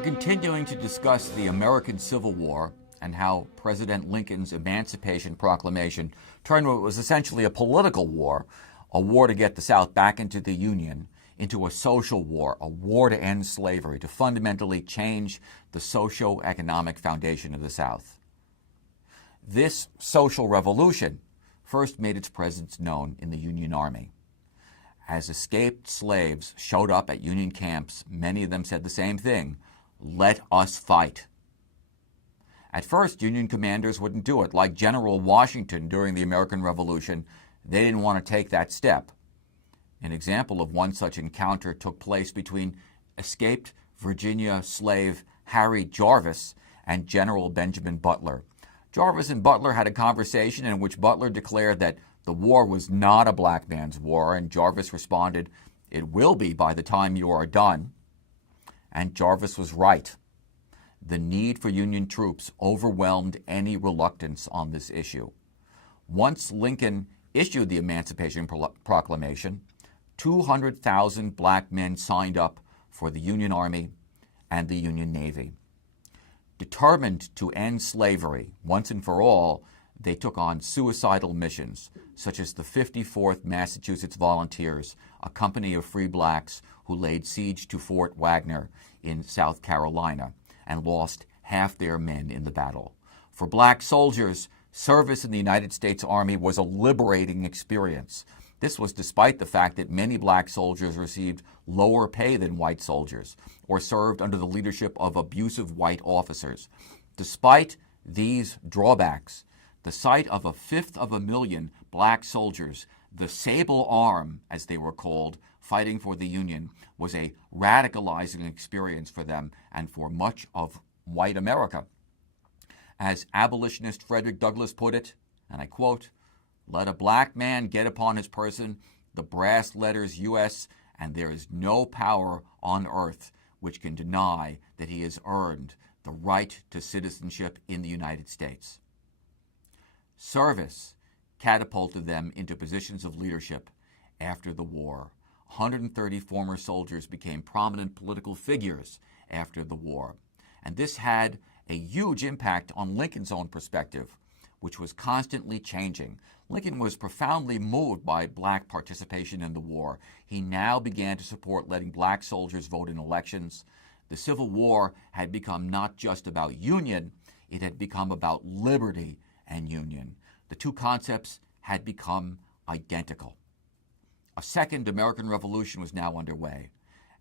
continuing to discuss the American Civil War and how President Lincoln's Emancipation Proclamation turned what was essentially a political war, a war to get the South back into the Union, into a social war, a war to end slavery, to fundamentally change the socio-economic foundation of the South. This social revolution first made its presence known in the Union Army. As escaped slaves showed up at Union camps, many of them said the same thing: "Let us fight." At first, Union commanders wouldn't do it. Like General Washington during the American Revolution, they didn't want to take that step. An example of one such encounter took place between escaped Virginia slave Harry Jarvis and General Benjamin Butler. Jarvis and Butler had a conversation in which Butler declared that the war was not a black man's war, and Jarvis responded, "It will be by the time you are done." And Jarvis was right. The need for Union troops overwhelmed any reluctance on this issue. Once Lincoln issued the Emancipation Proclamation, 200,000 black men signed up for the Union Army and the Union Navy. Determined to end slavery once and for all, they took on suicidal missions, such as the 54th Massachusetts Volunteers, a company of free blacks who laid siege to Fort Wagner in South Carolina and lost half their men in the battle. For black soldiers, service in the United States Army was a liberating experience. This was despite the fact that many black soldiers received lower pay than white soldiers or served under the leadership of abusive white officers. Despite these drawbacks, the sight of a fifth of a million black soldiers, the Sable Arm, as they were called, fighting for the Union, was a radicalizing experience for them and for much of white America. As abolitionist Frederick Douglass put it, and I quote, "Let a black man get upon his person the brass letters U.S., and there is no power on earth which can deny that he has earned the right to citizenship in the United States." Service catapulted them into positions of leadership after the war. 130 former soldiers became prominent political figures after the war. And this had a huge impact on Lincoln's own perspective, which was constantly changing. Lincoln was profoundly moved by black participation in the war. He now began to support letting black soldiers vote in elections. The Civil War had become not just about union, it had become about liberty and union. The two concepts had become identical. A second American Revolution was now underway,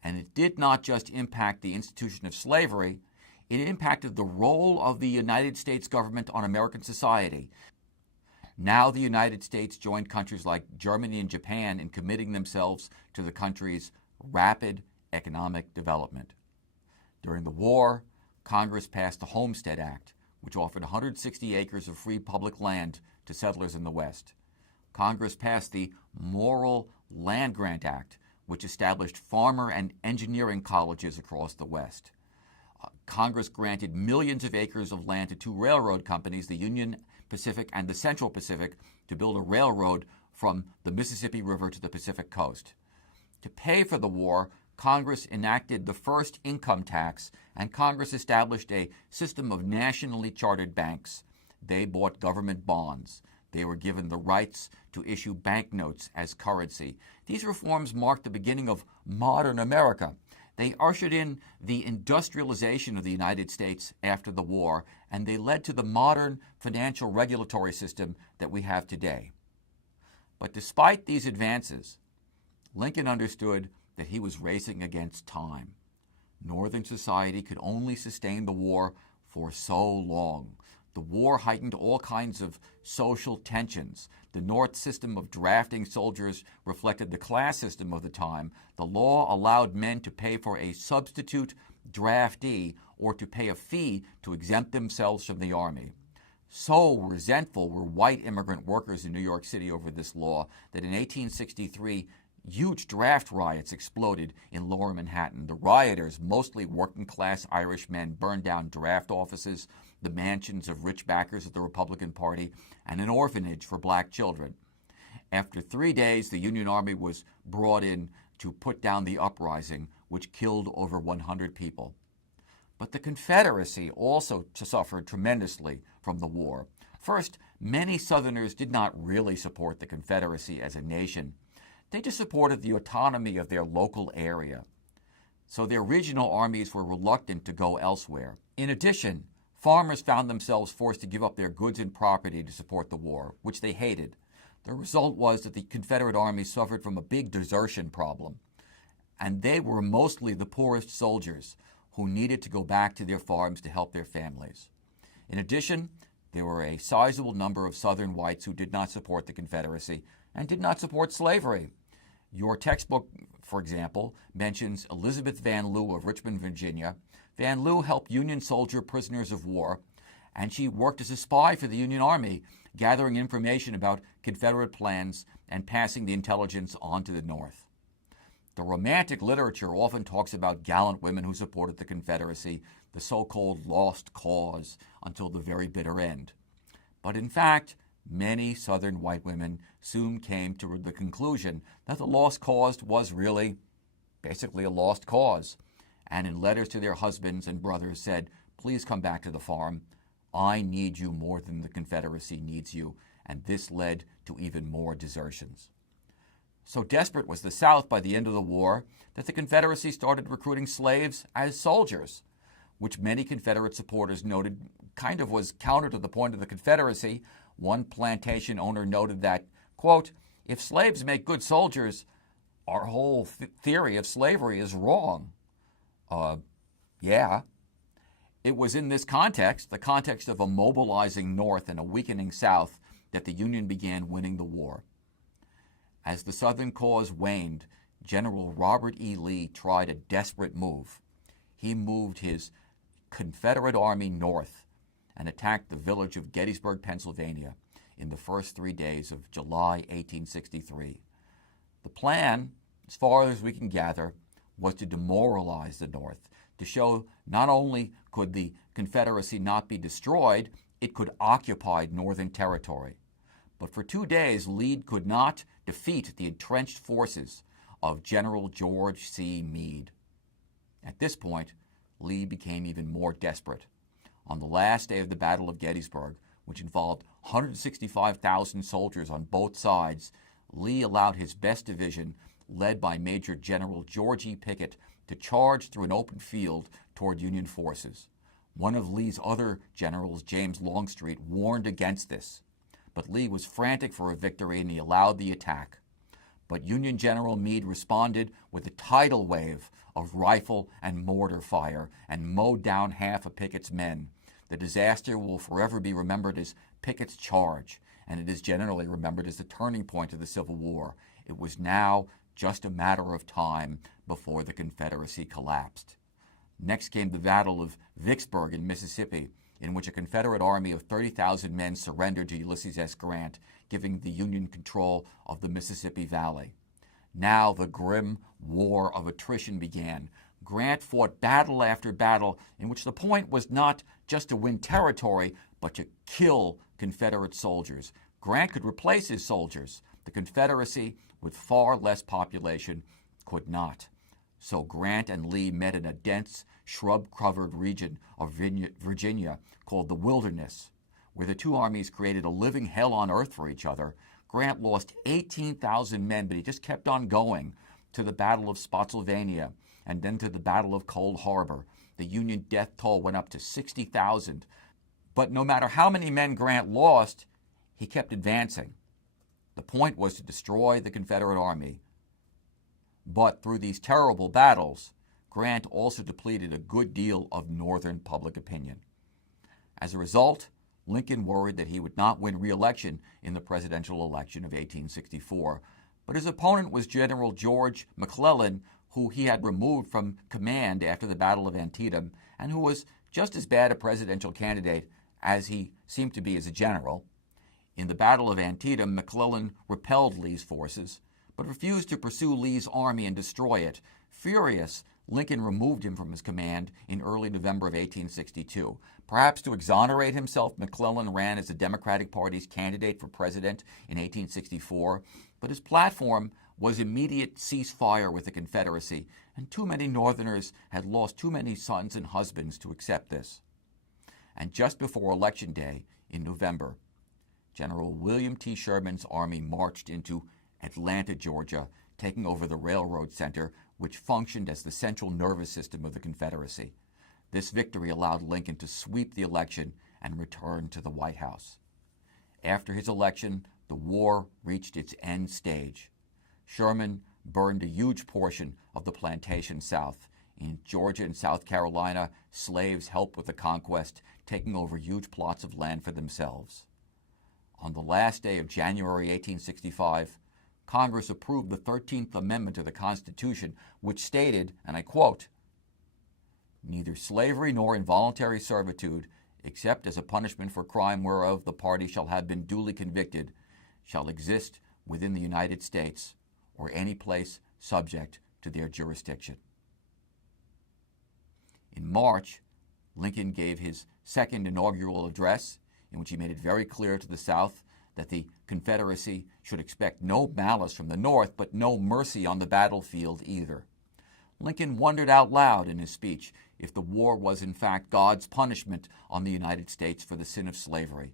and it did not just impact the institution of slavery, it impacted the role of the United States government on American society. Now the United States joined countries like Germany and Japan in committing themselves to the country's rapid economic development. During the war, Congress passed the Homestead Act, which offered 160 acres of free public land to settlers in the West. Congress passed the Morrill Land Grant Act, which established farmer and engineering colleges across the West. Congress granted millions of acres of land to two railroad companies, the Union Pacific and the Central Pacific, to build a railroad from the Mississippi River to the Pacific coast. To pay for the war, Congress enacted the first income tax, and Congress established a system of nationally chartered banks. They bought government bonds. They were given the rights to issue banknotes as currency. These reforms marked the beginning of modern America. They ushered in the industrialization of the United States after the war, and they led to the modern financial regulatory system that we have today. But despite these advances, Lincoln understood that he was racing against time. Northern society could only sustain the war for so long. The war heightened all kinds of social tensions. The North system of drafting soldiers reflected the class system of the time. The law allowed men to pay for a substitute draftee or to pay a fee to exempt themselves from the Army. So resentful were white immigrant workers in New York City over this law that in 1863, huge draft riots exploded in lower Manhattan. The rioters, mostly working-class Irish men, burned down draft offices, the mansions of rich backers of the Republican Party, and an orphanage for black children. After 3 days, the Union Army was brought in to put down the uprising, which killed over 100 people. But the Confederacy also suffered tremendously from the war. First, many Southerners did not really support the Confederacy as a nation. They just supported the autonomy of their local area. So their regional armies were reluctant to go elsewhere. In addition, farmers found themselves forced to give up their goods and property to support the war, which they hated. The result was that the Confederate Army suffered from a big desertion problem, and they were mostly the poorest soldiers who needed to go back to their farms to help their families. In addition, there were a sizable number of Southern whites who did not support the Confederacy and did not support slavery. Your textbook, for example, mentions Elizabeth Van Lew of Richmond, Virginia. Van Lew helped Union soldier prisoners of war, and she worked as a spy for the Union Army, gathering information about Confederate plans and passing the intelligence on to the North. The Romantic literature often talks about gallant women who supported the Confederacy, the so-called lost cause, until the very bitter end. But in fact, many Southern white women soon came to the conclusion that the lost cause was really basically a lost cause, and in letters to their husbands and brothers said, "Please come back to the farm. I need you more than the Confederacy needs you," and this led to even more desertions. So desperate was the South by the end of the war that the Confederacy started recruiting slaves as soldiers, which many Confederate supporters noted kind of was counter to the point of the Confederacy. One plantation owner noted that, quote, "If slaves make good soldiers, our whole theory of slavery is wrong." Yeah. It was in this context, the context of a mobilizing North and a weakening South, that the Union began winning the war. As the Southern cause waned, General Robert E. Lee tried a desperate move. He moved his Confederate Army north and attacked the village of Gettysburg, Pennsylvania, in the first 3 days of July 1863. The plan, as far as we can gather, was to demoralize the North, to show not only could the Confederacy not be destroyed, it could occupy Northern territory. But for 2 days, Lee could not defeat the entrenched forces of General George C. Meade. At this point, Lee became even more desperate. On the last day of the Battle of Gettysburg, which involved 165,000 soldiers on both sides, Lee allowed his best division, led by Major General George E. Pickett, to charge through an open field toward Union forces. One of Lee's other generals, James Longstreet, warned against this. But Lee was frantic for a victory and he allowed the attack. But Union General Meade responded with a tidal wave of rifle and mortar fire and mowed down half of Pickett's men. The disaster will forever be remembered as Pickett's Charge, and it is generally remembered as the turning point of the Civil War. It was now just a matter of time before the Confederacy collapsed. Next came the Battle of Vicksburg in Mississippi, in which a Confederate army of 30,000 men surrendered to Ulysses S. Grant, giving the Union control of the Mississippi Valley. Now the grim war of attrition began. Grant fought battle after battle, in which the point was not just to win territory, but to kill Confederate soldiers. Grant could replace his soldiers. The Confederacy, with far less population, could not. So Grant and Lee met in a dense, shrub-covered region of Virginia called the Wilderness, where the two armies created a living hell on earth for each other. Grant lost 18,000 men, but he just kept on going to the Battle of Spotsylvania and then to the Battle of Cold Harbor. The Union death toll went up to 60,000. But no matter how many men Grant lost, he kept advancing. The point was to destroy the Confederate Army. But through these terrible battles, Grant also depleted a good deal of Northern public opinion. As a result, Lincoln worried that he would not win re-election in the presidential election of 1864, but his opponent was General George McClellan, who he had removed from command after the Battle of Antietam, and who was just as bad a presidential candidate as he seemed to be as a general. In the Battle of Antietam, McClellan repelled Lee's forces, but refused to pursue Lee's army and destroy it. Furious, Lincoln removed him from his command in early November of 1862. Perhaps to exonerate himself, McClellan ran as the Democratic Party's candidate for president in 1864, but his platform was immediate ceasefire with the Confederacy, and too many Northerners had lost too many sons and husbands to accept this. And just before Election Day in November, General William T. Sherman's army marched into Atlanta, Georgia, taking over the railroad center, which functioned as the central nervous system of the Confederacy. This victory allowed Lincoln to sweep the election and return to the White House. After his election, the war reached its end stage. Sherman burned a huge portion of the plantation South. In Georgia and South Carolina, slaves helped with the conquest, taking over huge plots of land for themselves. On the last day of January 1865, Congress approved the 13th Amendment to the Constitution, which stated, and I quote, "Neither slavery nor involuntary servitude, except as a punishment for crime whereof the party shall have been duly convicted, shall exist within the United States or any place subject to their jurisdiction." In March, Lincoln gave his second inaugural address, in which he made it very clear to the South that the Confederacy should expect no malice from the North, but no mercy on the battlefield either. Lincoln wondered out loud in his speech if the war was in fact God's punishment on the United States for the sin of slavery,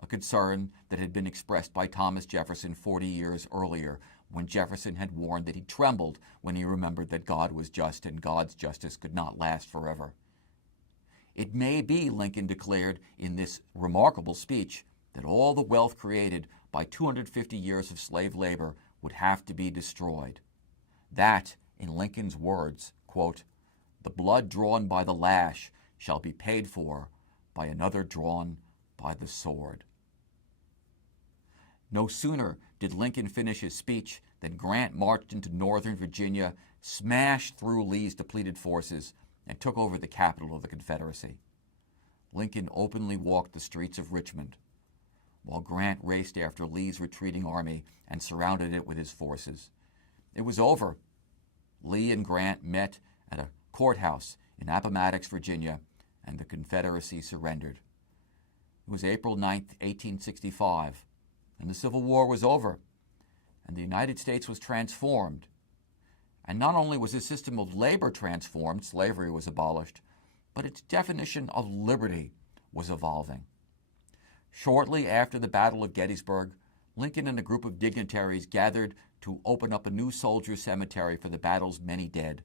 a concern that had been expressed by Thomas Jefferson 40 years earlier, when Jefferson had warned that he trembled when he remembered that God was just and God's justice could not last forever. It may be, Lincoln declared in this remarkable speech, that all the wealth created by 250 years of slave labor would have to be destroyed. That, in Lincoln's words, quote, "The blood drawn by the lash shall be paid for by another drawn by the sword." No sooner did Lincoln finish his speech than Grant marched into Northern Virginia, smashed through Lee's depleted forces, and took over the capital of the Confederacy. Lincoln openly walked the streets of Richmond, while Grant raced after Lee's retreating army and surrounded it with his forces. It was over. Lee and Grant met at a courthouse in Appomattox, Virginia, and the Confederacy surrendered. It was April 9, 1865, and the Civil War was over, and the United States was transformed. And not only was the system of labor transformed, slavery was abolished, but its definition of liberty was evolving. Shortly after the Battle of Gettysburg, Lincoln and a group of dignitaries gathered to open up a new soldiers' cemetery for the battle's many dead.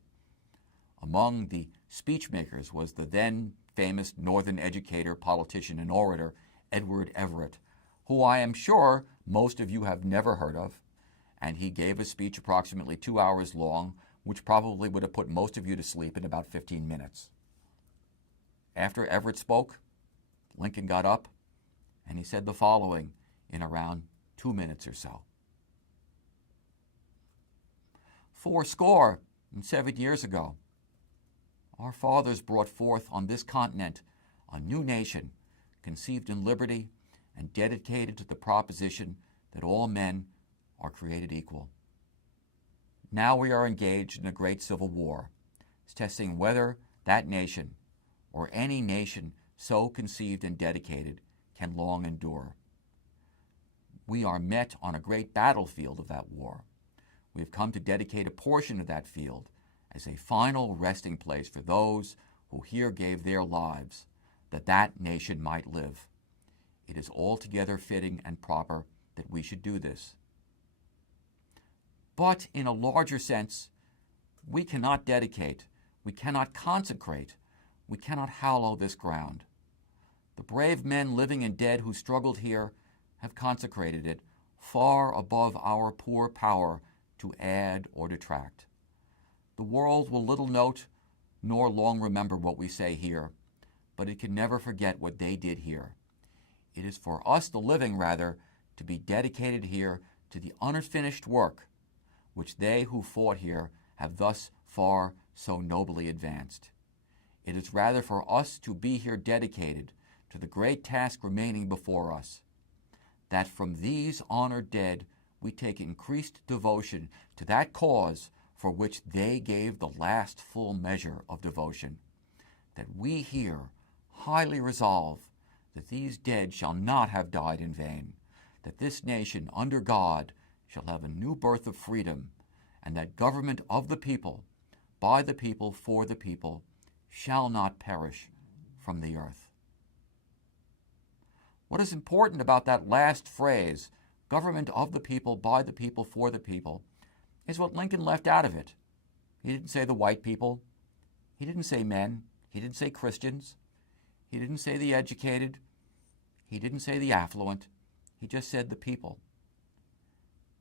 Among the speechmakers was the then famous Northern educator, politician, and orator, Edward Everett, who I am sure most of you have never heard of, and he gave a speech approximately 2 hours long, which probably would have put most of you to sleep in about 15 minutes. After Everett spoke, Lincoln got up, and he said the following in around 2 minutes or so. 77 years ago, our fathers brought forth on this continent a new nation, conceived in liberty and dedicated to the proposition that all men are created equal. Now we are engaged in a great civil war, testing whether that nation, or any nation so conceived and dedicated, can long endure. We are met on a great battlefield of that war. We have come to dedicate a portion of that field as a final resting place for those who here gave their lives, that that nation might live. It is altogether fitting and proper that we should do this. But in a larger sense, we cannot dedicate, we cannot consecrate, we cannot hallow this ground. The brave men living and dead who struggled here have consecrated it far above our poor power to add or detract. The world will little note nor long remember what we say here, but it can never forget what they did here. It is for us, the living, rather, to be dedicated here to the unfinished work which they who fought here have thus far so nobly advanced. It is rather for us to be here dedicated to the great task remaining before us, that from these honored dead we take increased devotion to that cause for which they gave the last full measure of devotion, that we here highly resolve that these dead shall not have died in vain, that this nation under God shall have a new birth of freedom, and that government of the people, by the people, for the people, shall not perish from the earth. What is important about that last phrase, government of the people, by the people, for the people, is what Lincoln left out of it. He didn't say the white people. He didn't say men. He didn't say Christians. He didn't say the educated. He didn't say the affluent. He just said the people.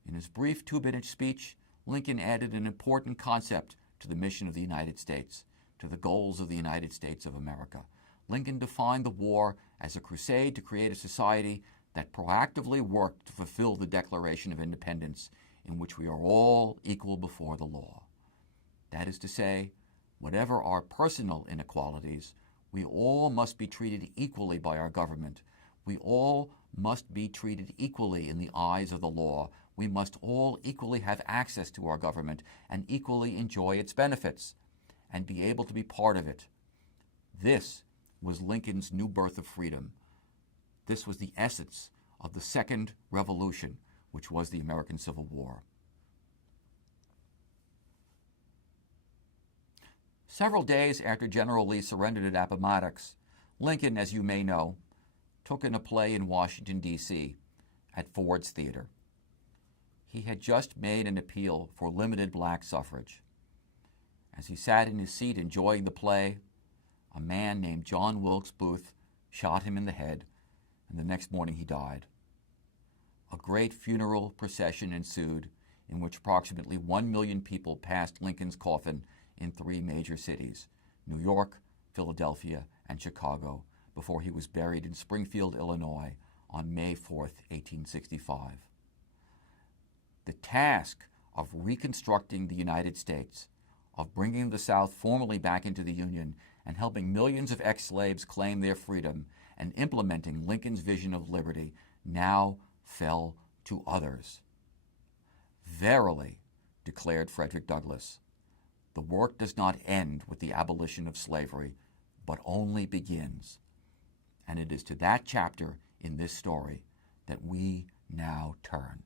In his brief 2-minute speech, Lincoln added an important concept to the mission of the United States, to the goals of the United States of America. Lincoln defined the war as a crusade to create a society that proactively worked to fulfill the Declaration of Independence, in which we are all equal before the law. That is to say, whatever our personal inequalities, we all must be treated equally by our government. We all must be treated equally in the eyes of the law. We must all equally have access to our government and equally enjoy its benefits and be able to be part of it. This was Lincoln's new birth of freedom. This was the essence of the Second Revolution, which was the American Civil War. Several days after General Lee surrendered at Appomattox, Lincoln, as you may know, took in a play in Washington, D.C. at Ford's Theater. He had just made an appeal for limited black suffrage. As he sat in his seat enjoying the play, a man named John Wilkes Booth shot him in the head, and the next morning he died. A great funeral procession ensued, in which approximately 1 million people passed Lincoln's coffin in 3 major cities, New York, Philadelphia, and Chicago, before he was buried in Springfield, Illinois, on May 4, 1865. The task of reconstructing the United States, of bringing the South formally back into the Union and helping millions of ex-slaves claim their freedom and implementing Lincoln's vision of liberty now fell to others. Verily, declared Frederick Douglass, the work does not end with the abolition of slavery, but only begins. And it is to that chapter in this story that we now turn.